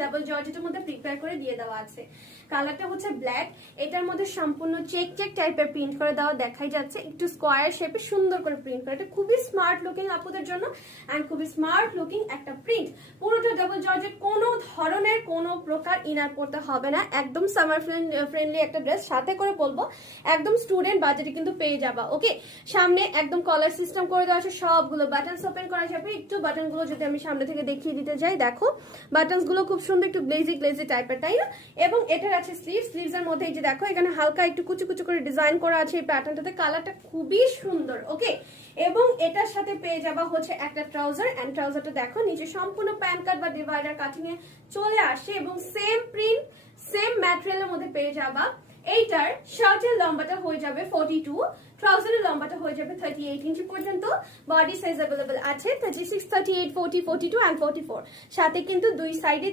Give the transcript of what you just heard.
Double জর্জেটের মধ্যে prepare করে দিয়ে দেওয়া আছে। কালারটা হচ্ছে ব্ল্যাক, এটার মধ্যে সম্পূর্ণ চেক চেক টাইপের প্রিন্ট করে দেওয়া দেখাই যাচ্ছে, একটু স্কোয়ার শেপে সুন্দর করে প্রিন্ট করে। এটা খুবই স্মার্ট লুকিং আপুদের জন্য এন্ড খুবই স্মার্ট লুকিং একটা প্রিন্ট। পুরোটা ডাবল জর্জেট, কোনো ধরনের কোনো প্রকার ইনার পড়তে হবে না, একদম সামার ফ্রেন্ডলি একটা ড্রেস। সাথে করে বলবো একদম স্টুডেন্ট বাজেটে কিন্তু পেয়ে যাবা। ওকে, সামনে একদম কলার সিস্টেম করে দেওয়া আছে, সবগুলো বাটনস ওপেন করা যাবে। একটু বাটন গুলো যদি আমি সামনে থেকে দেখিয়ে দিতে যাই, দেখো বাটনস গুলো খুব সুন্দর, একটু গ্লেজি গ্লেজি টাইপের, তাই না? এবং এটার আছে স্লিভস এর মধ্যে এই যে দেখো এখানে হালকা একটু কুচি কুচি করে ডিজাইন করা আছে এই প্যাটার্নটাতে। কালারটা খুবই সুন্দর। ওকে, এবং এটার সাথে পেয়ে যাবা হচ্ছে একটা ট্রাউজার, এন্ড ট্রাউজারটা দেখো নিচে সম্পূর্ণ প্যান কাট বা ডিভাইডার কাটিং এ চলে আসে এবং সেম প্রিন্ট সেম ম্যাটেরিয়ালের মধ্যে পেয়ে যাবা। এইটার শার্টের লম্বাটা হয়ে যাবে 42, ট্রাউজারের লম্বাটা হয়ে যাবে 38 ইঞ্চি পর্যন্ত। বডি সাইজ अवेलेबल আছে 36, 38, 40, 42 এন্ড 44। সাথে কিন্তু দুই সাইডে